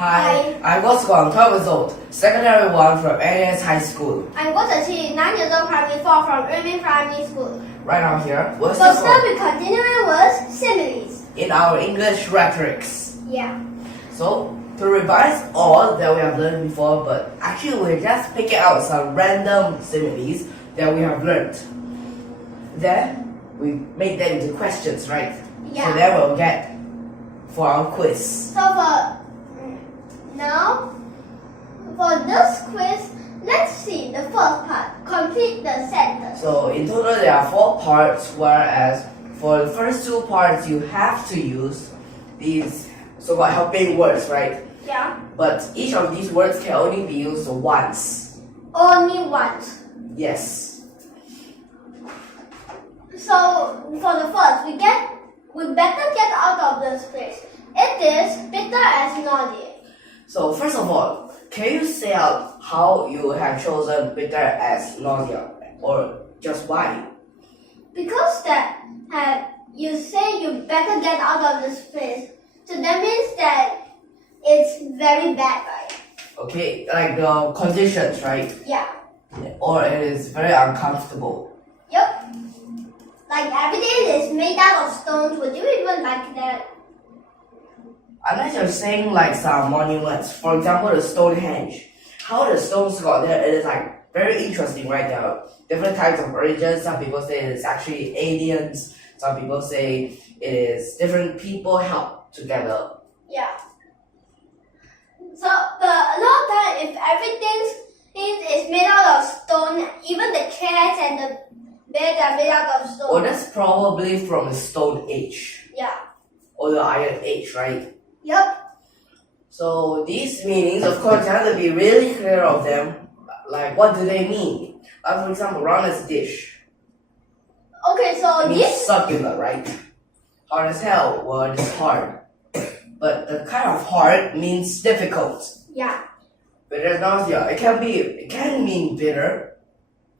Hi, I'm GUO CHENG GUANG, 12 years old, secondary 1 from NS High School. I'm GUO CHENGXI, 9 years old, primary 4 from YUMIN Primary School. Right now here, we're So still be continuing with similes. in our English Rhetorics. Yeah. So, to revise all that we have learned before, but actually we're just picking out some random similes that we have learned. Then, we make them into questions, right? Yeah. So then we'll get for our quiz. So for this quiz, let's see the first part. Complete the sentence. So in total there are 4 parts, whereas for the first 2 parts you have to use these so-called helping words, right? Yeah. But each of these words can only be used once. Only once. Yes. So for the first, we better get out of this place. It is bitter as nausea. So first of all, can you say out how you have chosen bitter as nausea, or just why? Because you say you better get out of this place. So that means that it's very bad, right? Okay, like the conditions, right? Yeah. Or it is very uncomfortable. Yep. Like everything is made out of stones. Would you even like that? Unless you're saying like some monuments, for example the Stonehenge. How the stones got there, it is like very interesting, right? There are different types of origins. Some people say it's actually aliens. Some people say it is different people helped together. Yeah. So, but a lot of time, if everything is made out of stone, even the chairs and the beds are made out of stone. Well, that's probably from the Stone Age. Yeah. Or the Iron Age, right? Yep. So these meanings, of course, you have to be really clear of them. Like, what do they mean? Like, for example, round as a dish. Okay, so It means this. circular, right? Hard as hell, well, it's hard. But the kind of hard means difficult. Yeah. Bitter nausea, it can mean bitter,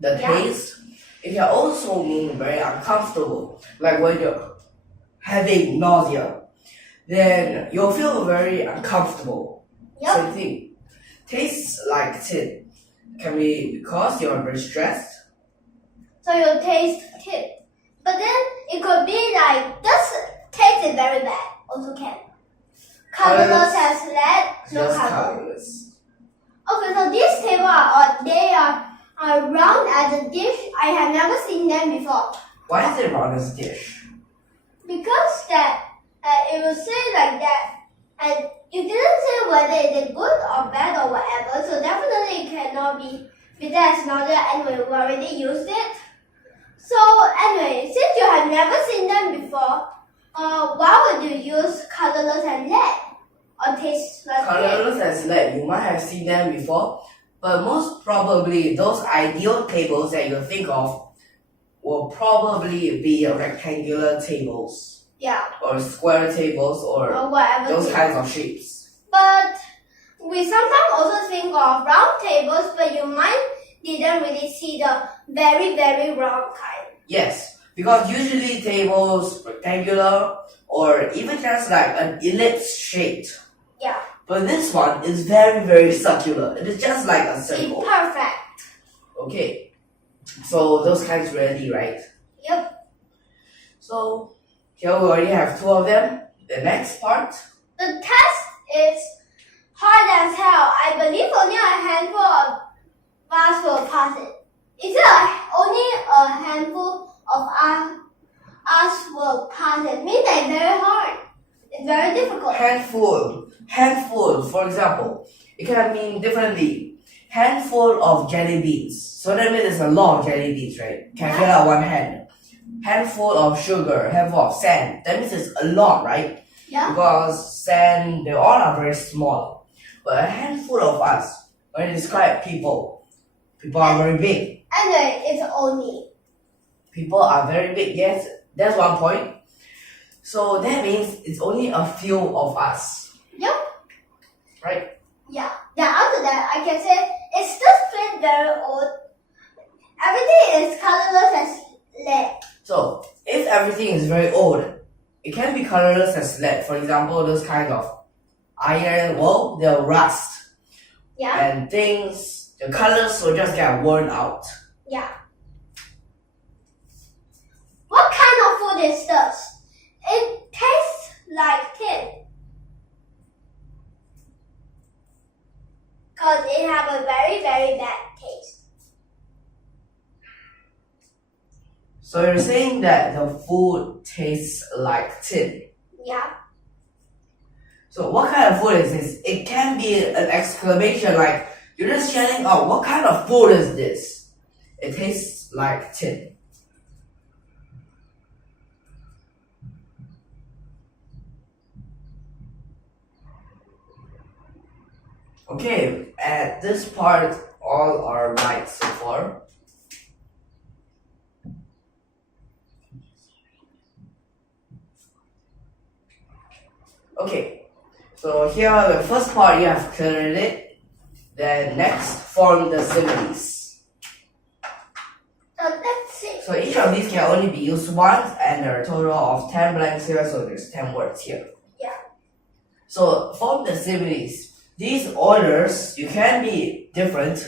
the Yeah. taste. It can also mean very uncomfortable. Like when you're having nausea, then you'll feel very uncomfortable. Yep. Same thing. Tastes like tin can be because you're very stressed. So you taste it. But then it could be like this taste is very bad. Also can. Colorless as lead, no Just color. colorless. Okay, so these tables they are round as a dish. I have never seen them before. Why is it round as a dish? Because that it will say like that, and you didn't say whether it is good or bad or whatever. So definitely it cannot be bitter as nausea. Anyway, we already used it. So anyway, since you have never seen them before, why would you use colorless and lead or taste like Colorless as lead, you might have seen them before, but most probably those ideal tables that you think of will probably be rectangular tables. Yeah. Or square tables or Whatever. those kinds of shapes. But we sometimes also think of round tables, but you might didn't really see the very, very round kind. Yes, because usually tables rectangular or even just like an ellipse shaped. Yeah. But this one is very, very circular. It is just like a circle. It's perfect. Okay, so those kinds ready, right? Yep. So here we already have 2 of them. The next part. The test is hard as hell. I believe only a handful of us will pass it. Is it only a handful of us will pass it? Means that it's very hard. It's very difficult. Handful, for example, it can mean differently. Handful of jelly beans. So that means there's a lot of jelly beans, right? Can fill out one hand. Handful of sugar, handful of sand. That means it's a lot, right? Yeah. Because sand, they all are very small. But a handful of us, when you describe people are very big. Anyway, it's only. People are very big, yes, that's one point. So that means it's only a few of us. Yep. Right? Yeah. Then after that, I can say it's just very old. Everything is colorless as lead. So, if everything is very old, it can be colorless as lead. For example, those kind of iron, well, they'll rust. Yeah. And things, the colors will just get worn out. Yeah. What kind of food is this? It tastes like tin. Because it have a very, very bad taste. So you're saying that the food tastes like tin. Yeah. So what kind of food is this? It can be an exclamation like, you're just yelling out, what kind of food is this? It tastes like tin. Okay, at this part, all are right so far. Okay, so here the first part you have cleared it. Then next, form the similes. So let's see. So each of these can only be used once, and there are a total of 10 blanks here, so there's 10 words here. Yeah. So form the similes. These orders, you can be different,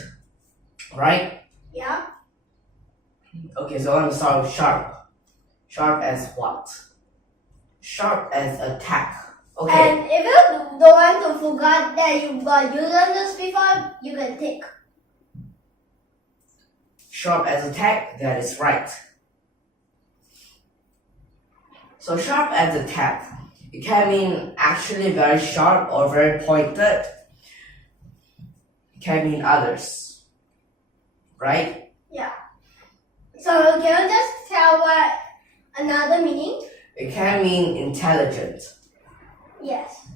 right? Yeah. Okay, so I'm gonna start with sharp. Sharp as what? Sharp as attack. Okay. And if you don't want to forget that you learned this before, you can take. Sharp as attack, that is right. So sharp as attack, it can mean actually very sharp or very pointed. It can mean others, right? Yeah. So can you just tell what another meaning? It can mean intelligent. Yes.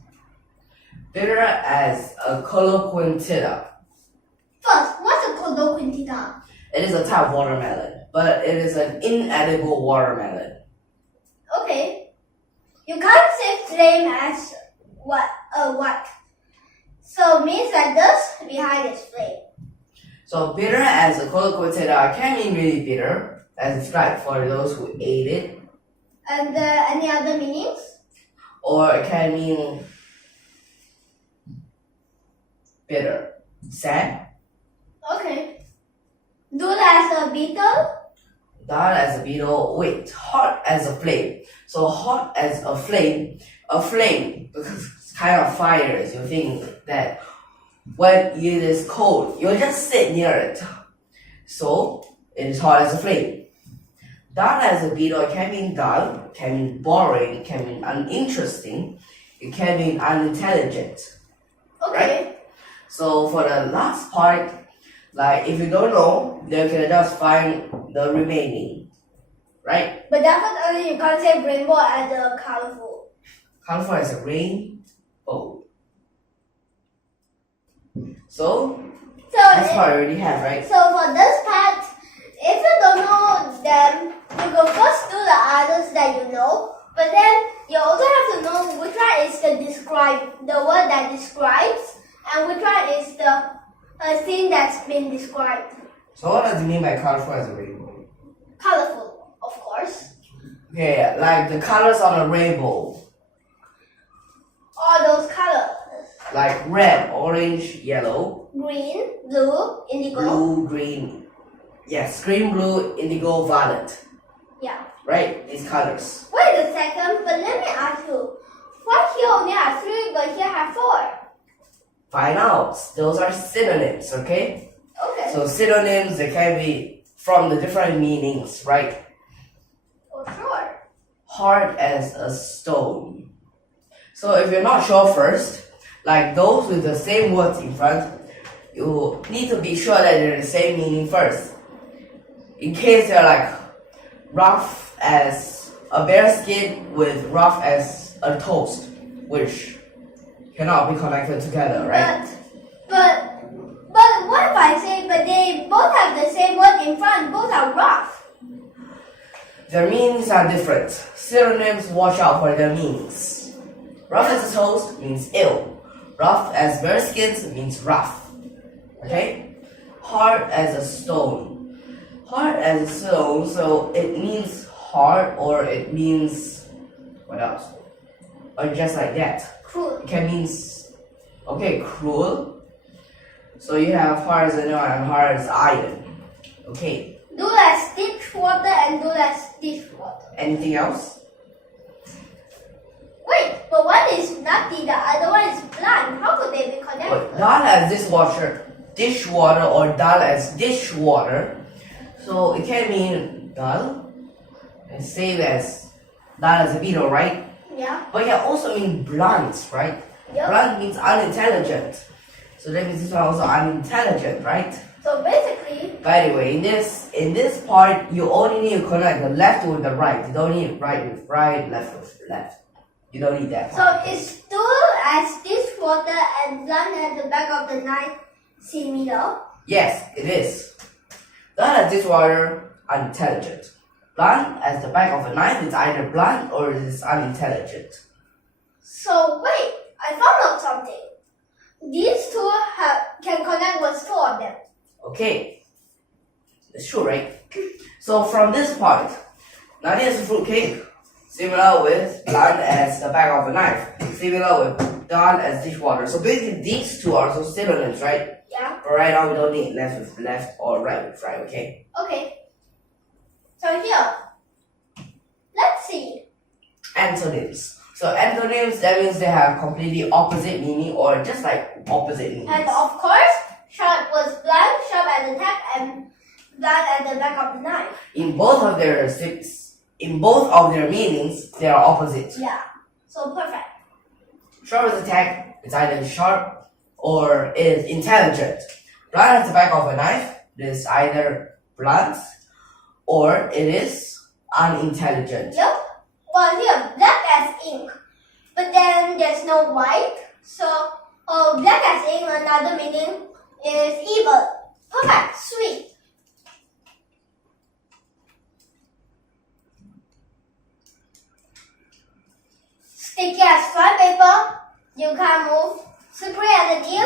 Bitter as a coloquintida. First, what's a coloquintida? It is a type of watermelon, but it is an inedible watermelon. Okay. You can't say flame as what? So means that this behind is flame. So bitter as a coloquintida can mean really bitter, as described for those who ate it. And any other meanings? Or it can mean bitter, sad. Okay. Dull as a beetle? Dull as a beetle. Wait, hot as a flame. So hot as a flame, because it's kind of fires. You think that when it is cold, you just sit near it. So it is hot as a flame. Dull as a beetle, it can mean dull, can mean boring, can mean uninteresting, it can mean unintelligent. Okay. Right? So for the last part, like if you don't know, then you can just find the remaining. Right? But definitely you can't say rainbow as a colorful. Colorful as a rainbow. So this part you already have, right? So for this part, if you don't know them, you go first do the others that you know, but then you also have to know which one is the word that describes, and which one is the thing that's been described. So what does it mean by colorful as a rainbow? Colorful, of course. Okay, like the colors on a rainbow. All those colors. Like red, orange, yellow. Green, blue, indigo. Blue, green. Yes, green, blue, indigo, violet. Yeah. Right? These colors. Wait a second, but let me ask you. Why here only have 3, but here have 4? Find out. Those are synonyms, okay? Okay. So synonyms, they can be from the different meanings, right? Oh, sure. Hard as a stone. So if you're not sure first, like those with the same words in front, you need to be sure that they're the same meaning first. In case they're like rough as a bear skin with rough as a toast, which cannot be connected together, right? But what if I say, but they both have the same word in front, both are rough? Their meanings are different. Synonyms, watch out for their meanings. Rough as a toast means ill. Rough as bear skins means rough. Okay? Hard as a stone. Hard as a stone, so it means hard or it means what else? Or just like that. Crude. It can mean Okay, cool. So you have horizontal and horizontal iron. Okay. Do as dish water and do as dishwater. Anything else? Wait, but one is nutty, the other one is blunt. How could they be connected? Dull as dishwater or dull as dishwater. So it can mean dull and same as dull as a beetle, right? Yeah. But it can also mean blunt, right? Yep. Blunt means unintelligent. So that means this one also unintelligent, right? So basically, By the way, in this part, you only need to connect the left with the right. You don't need right with right, left with left. You don't need that part. so it's dull as dishwater and blunt at the back of the knife similar. Yes, it is. Dull as dishwater, unintelligent. Blunt as the back of a knife, it's either blunt or it is unintelligent. So wait, I found out something. These two can connect with two of them. Okay, that's true, right? So from this part, nutty as a fruitcake, similar with blunt as the back of a knife, similar with dull as dishwater. So basically these two are also synonyms, right? Yeah. But right now we don't need left with left or right with right, okay? Okay. So here, let's see. Antonyms. So antonyms, that means they have completely opposite meaning or just like opposite meanings. And of course, sharp was blunt, sharp at the tip, and blunt at the back of the knife. In both of their meanings, they are opposite. Yeah. So perfect. Sharp as a tack, it's either sharp or is intelligent. Blunt as the back of a knife, it is either blunt or it is unintelligent. Yep. Well, here, black as ink. But then there's no white. So, black as ink, another meaning is evil. Perfect. Sweet. Sticky as fly paper. You can't move. Slippery as a deer.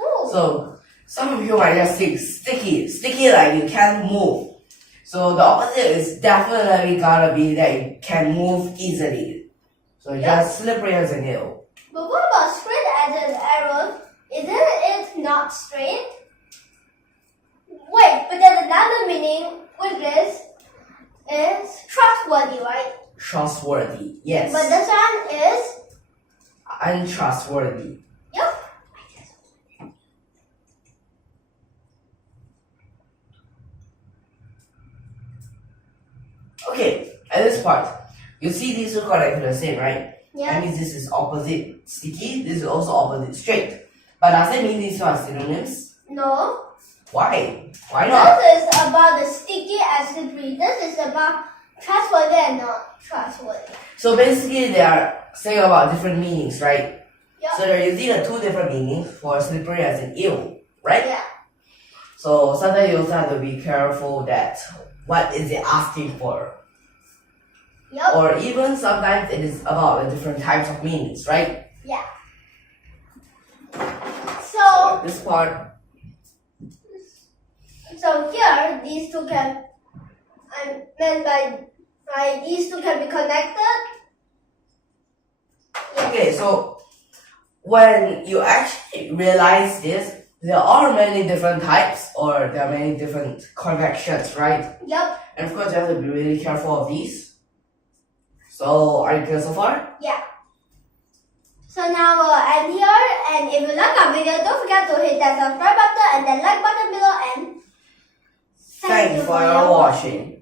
Ooh. So some of you might just think sticky like you can't move. So the opposite is definitely gonna be that you can move easily. So just slippery as a nail. But what about straight as an arrow? Isn't it not straight? Wait, but there's another meaning with this is trustworthy, right? Trustworthy, yes. But this one is Untrustworthy. yep. Okay, at this part, you see these two connected the same, right? Yeah. That means this is opposite sticky, this is also opposite straight. But does it mean these two are synonyms? No. Why? Why not? This is about the sticky and slippery. This is about trustworthy and not trustworthy. So basically they are saying about different meanings, right? Yep. So they're using the two different meanings for slippery as in ill, right? Yeah. So sometimes you also have to be careful that what is it asking for? Yep. Or even sometimes it is about the different types of meanings, right? Yeah. So This part, here these two can I meant by these two can be connected. Yes. okay, so when you actually realize this, there are many different types or there are many different connections, right? Yep. And of course you have to be really careful of these. So are you clear so far? Yeah. So now we'll end here, and if you like our video, don't forget to hit that subscribe button and the like button below, and Thank you for your watching.